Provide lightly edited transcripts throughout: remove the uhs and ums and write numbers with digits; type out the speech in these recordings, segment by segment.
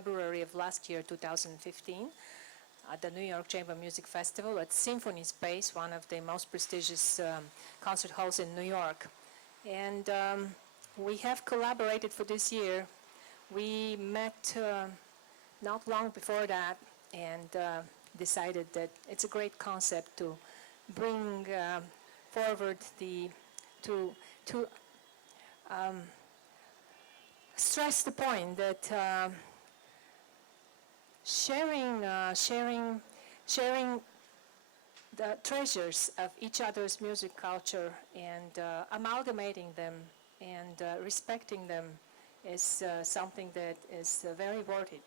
February of last year, 2015, at the New York Chamber Music Festival at Symphony Space, one of the most prestigious concert halls in New York. And we have collaborated for this year. We met not long before that and decided that it's a great concept to bring forward to stress the point that sharing the treasures of each other's music culture and amalgamating them and respecting them is something that is very worthy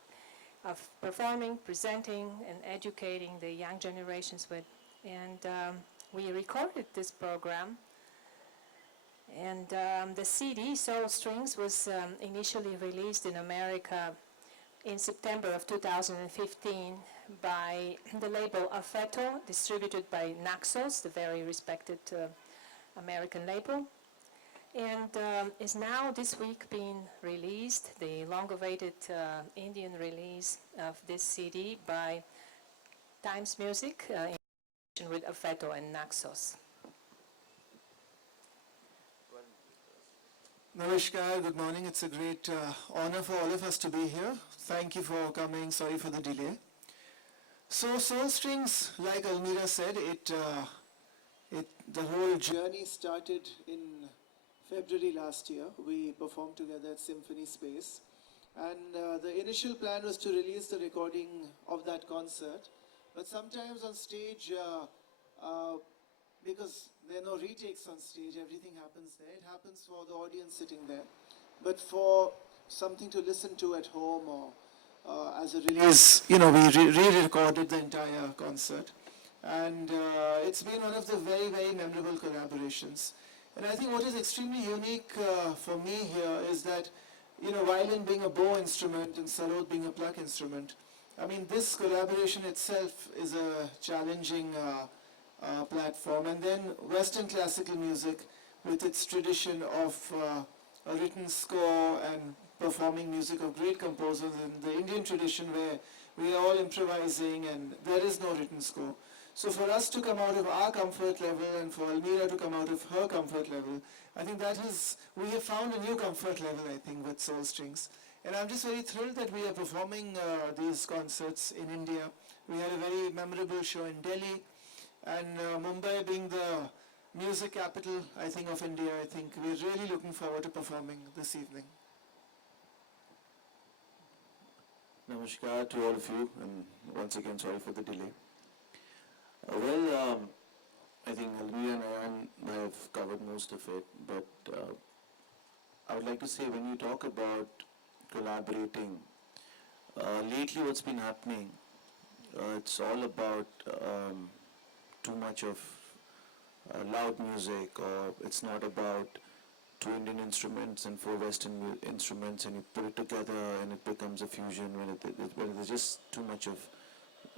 of performing, presenting, and educating the young generations with. And we recorded this program. And the CD, Soul Strings, was initially released in America in September of 2015 by the label Affetto, distributed by Naxos, the very respected American label. And is now this week being released, the long-awaited Indian release of this CD by Times Music in connection with Affetto and Naxos. Namaskar, good morning. It's a great honor for all of us to be here. Thank you for coming. Sorry for the delay. So Soul Strings, like Elmira said, the whole journey started in February last year. We performed together at Symphony Space. And the initial plan was to release the recording of that concert. But sometimes on stage, because there are no retakes on stage, everything happens there. It happens for the audience sitting there. But for something to listen to at home or as a release, we re-recorded the entire concert. And it's been one of the very, very memorable collaborations. And I think what is extremely unique for me here is that, violin being a bow instrument and sarod being a pluck instrument, I mean, this collaboration itself is a challenging platform. And then Western classical music with its tradition of a written score and performing music of great composers, and the Indian tradition where we are all improvising and there is no written score. So for us to come out of our comfort level and for Elmira to come out of her comfort level, I think we have found a new comfort level, I think, with Soul Strings. And I'm just very thrilled that we are performing these concerts in India. We had a very memorable show in Delhi, and Mumbai being the music capital, I think, of India, I think we're really looking forward to performing this evening. Namaskar to all of you, and once again, sorry for the delay. I think Elmira and Ayaan have covered most of it, but I would like to say, when you talk about collaborating, lately what's been happening, it's all about too much of loud music, or it's not about two Indian instruments and four Western instruments and you put it together and it becomes a fusion when there's just too much of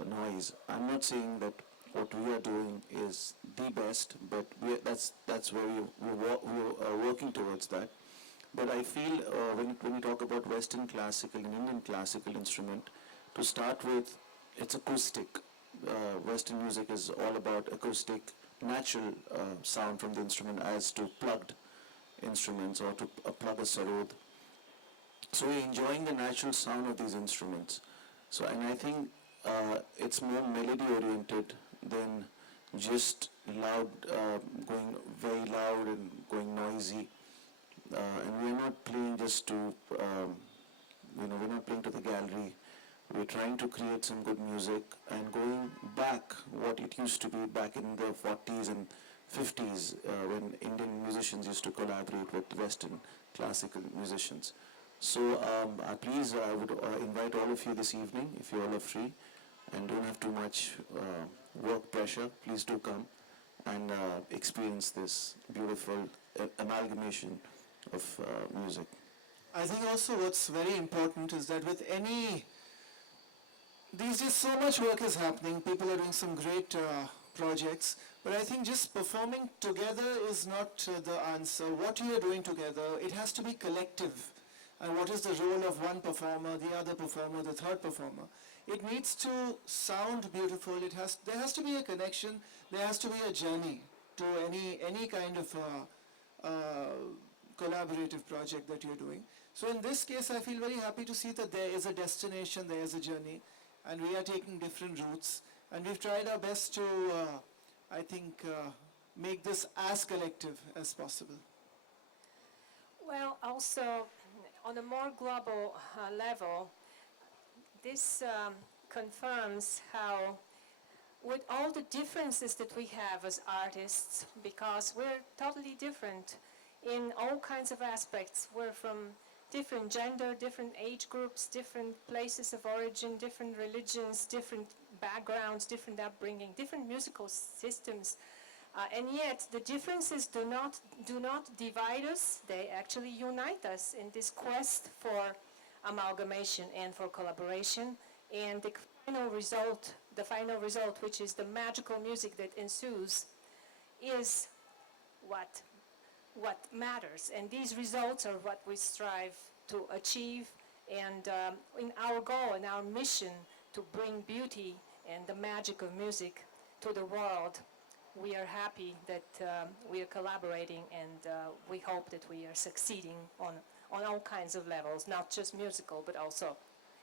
noise. I'm not saying that what we are doing is the best, but that's where we are working towards that. But I feel when we talk about Western classical and Indian classical instrument, to start with, it's acoustic. Western music is all about acoustic, natural sound from the instrument as to plugged instruments or to plug a sarod. So we're enjoying the natural sound of these instruments. So, and I think it's more melody oriented than just loud, going very loud and going noisy. And we're not playing just to, we're not playing to the gallery. We're trying to create some good music and going back what it used to be back in the 40s and 50s when Indian musicians used to collaborate with Western classical musicians. So please, I would invite all of you this evening, if you all are free and don't have too much work pressure, please do come and experience this beautiful amalgamation of music. I think also what's very important is that with these days so much work is happening, people are doing some great projects, but I think just performing together is not the answer. What you are doing together, it has to be collective. and what is the role of one performer, the other performer, the third performer. It needs to sound beautiful. There has to be a connection. There has to be a journey to any kind of collaborative project that you're doing. So in this case, I feel very happy to see that there is a destination, there is a journey, and we are taking different routes. And we've tried our best to, I think, make this as collective as possible. Well, also, on a more global level, this confirms how, with all the differences that we have as artists, because we're totally different in all kinds of aspects. We're from different gender, different age groups, different places of origin, different religions, different backgrounds, different upbringing, different musical systems. And yet the differences do not divide us, they actually unite us in this quest for amalgamation and for collaboration. And the final result, which is the magical music that ensues, is what matters. And these results are what we strive to achieve. And in our goal and our mission to bring beauty and the magic of music to the world, we are happy that we are collaborating, and we hope that we are succeeding on all kinds of levels, not just musical, but also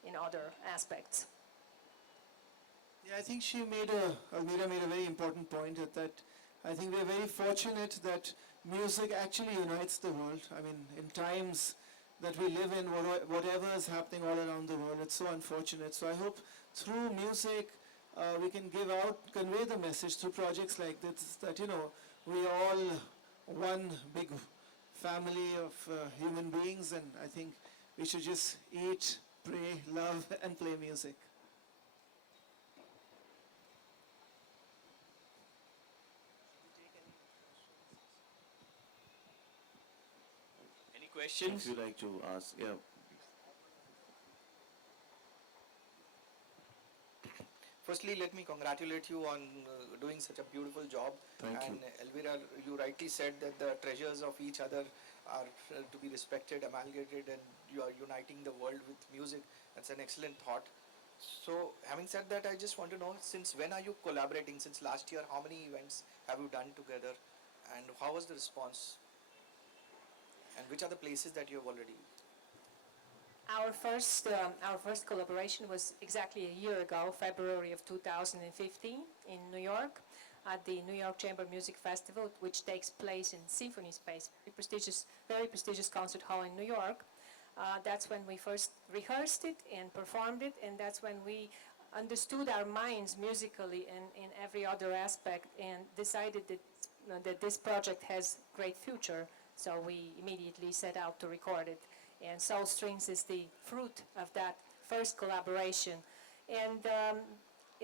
in other aspects. Yeah, I think Elmira made a very important point that I think we're very fortunate that music actually unites the world. I mean, in times that we live in, whatever is happening all around the world, it's so unfortunate. So I hope through music, we can convey the message through projects like this, that, we are all one big family of human beings, and I think we should just eat, pray, love, and play music. Any questions? If you like to ask, yeah. Firstly, let me congratulate you on doing such a beautiful job. Thank you. And Elmira, you rightly said that the treasures of each other are to be respected, amalgamated, and you are uniting the world with music. That's an excellent thought. So, having said that, I just want to know, since when are you collaborating? Since last year, how many events have you done together? And how was the response? And which are the places that you have already? Our first collaboration was exactly a year ago, February of 2015, in New York, at the New York Chamber Music Festival, which takes place in Symphony Space, very prestigious concert hall in New York. That's when we first rehearsed it and performed it, and that's when we understood our minds musically and in every other aspect, and decided that this project has great future. So we immediately set out to record it. And Soul Strings is the fruit of that first collaboration. And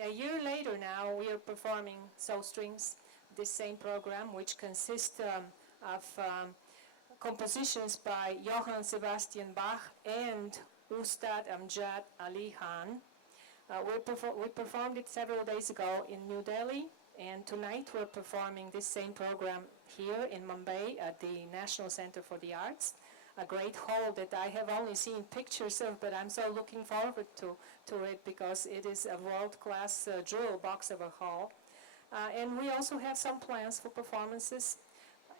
a year later now, we are performing Soul Strings, this same program, which consists of compositions by Johann Sebastian Bach and Ustad Amjad Ali Khan. We performed it several days ago in New Delhi, and tonight we're performing this same program here in Mumbai at the National Center for the Arts, a great hall that I have only seen pictures of, but I'm so looking forward to it because it is a world-class jewel box of a hall. And we also have some plans for performances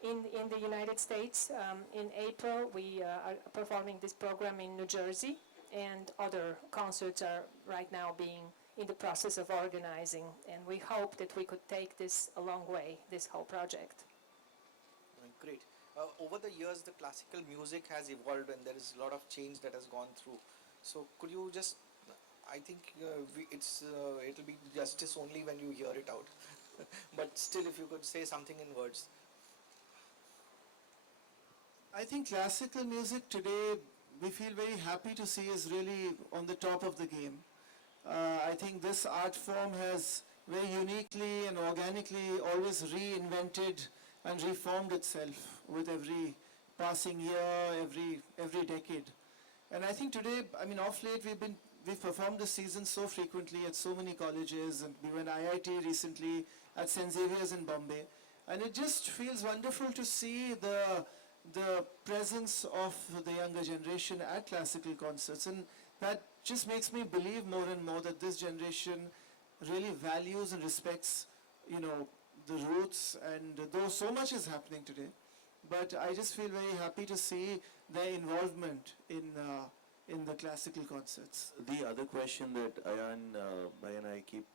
in the United States. In April, we are performing this program in New Jersey, and other concerts are right now being in the process of organizing, and we hope that we could take this a long way, this whole project. Great. Over the years, the classical music has evolved, and there is a lot of change that has gone through. So could you just, I think it'll be justice only when you hear it out. But still, if you could say something in words. I think classical music today, we feel very happy to see, is really on the top of the game. I think this art form has very uniquely and organically always reinvented and reformed itself with every passing year, every decade. And I think today, I mean, off late, we've performed this season so frequently at so many colleges, and we went IIT recently, at St. Xavier's in Bombay. And it just feels wonderful to see the presence of the younger generation at classical concerts, and that just makes me believe more and more that this generation really values and respects, the roots, and though so much is happening today, but I just feel very happy to see their involvement in the classical concerts. The other question that Ayaan, and I keep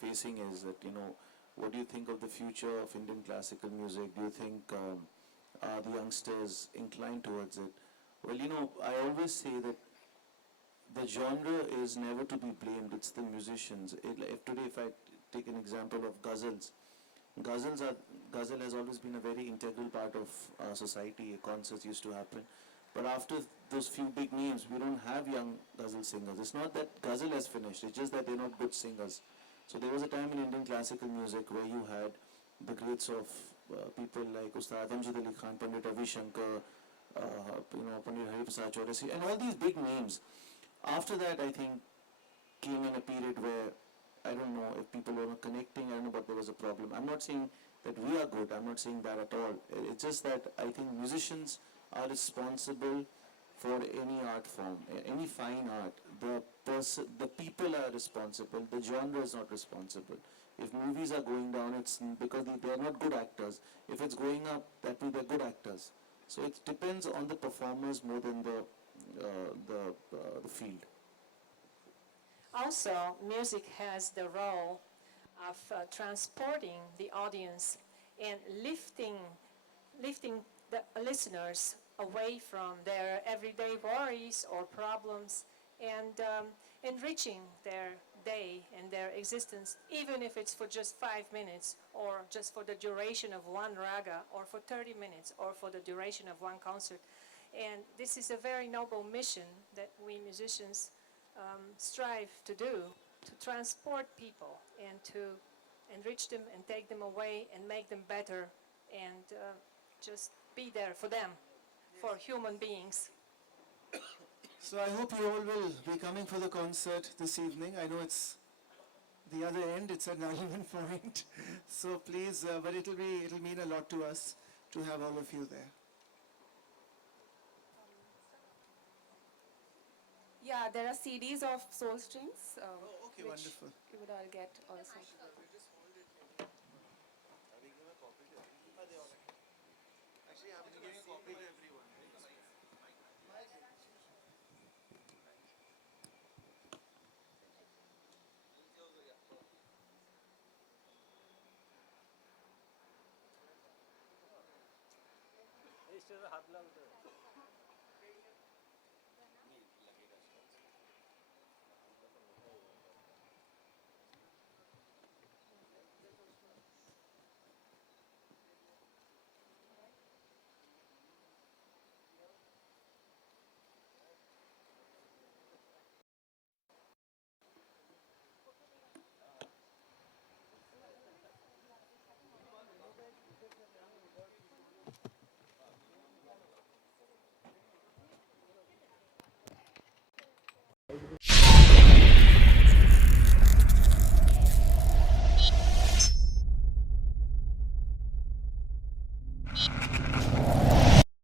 facing is that, what do you think of the future of Indian classical music? Do you think are the youngsters inclined towards it? Well, I always say that the genre is never to be blamed, it's the musicians. If I take an example of ghazals, ghazal has always been a very integral part of our society. Concerts used to happen. But after those few big names, we don't have young ghazal singers. It's not that ghazal has finished, it's just that they're not good singers. So there was a time in Indian classical music where you had the greats of people like Ustad Amjad Ali Khan, Pandit Ravi Shankar, Pandit Hari Prasad Chaudhary, and all these big names. After that, I think, came in a period where, I don't know if people were not connecting, I don't know, but there was a problem. I'm not saying that we are good, I'm not saying that at all. It's just that I think musicians are responsible for any art form, any fine art. The people are responsible, the genre is not responsible. If movies are going down, it's because they are not good actors. If it's going up, that means they're good actors. So it depends on the performers more than the field. Also, music has the role of transporting the audience and lifting the listeners away from their everyday worries or problems and enriching their day and their existence, even if it's for just 5 minutes or just for the duration of one raga or for 30 minutes or for the duration of one concert. And this is a very noble mission that we musicians strive to do, to transport people and to enrich them and take them away and make them better and just be there for them, for human beings. So I hope you all will be coming for the concert this evening. I know it's the other end, it's at Nariman Point. So please, but it'll mean a lot to us to have all of you there. Yeah, there are CDs of Soul Strings, Okay, which wonderful. you would all get also. Actually, I'm giving a copy to everyone. হাত লাগাতে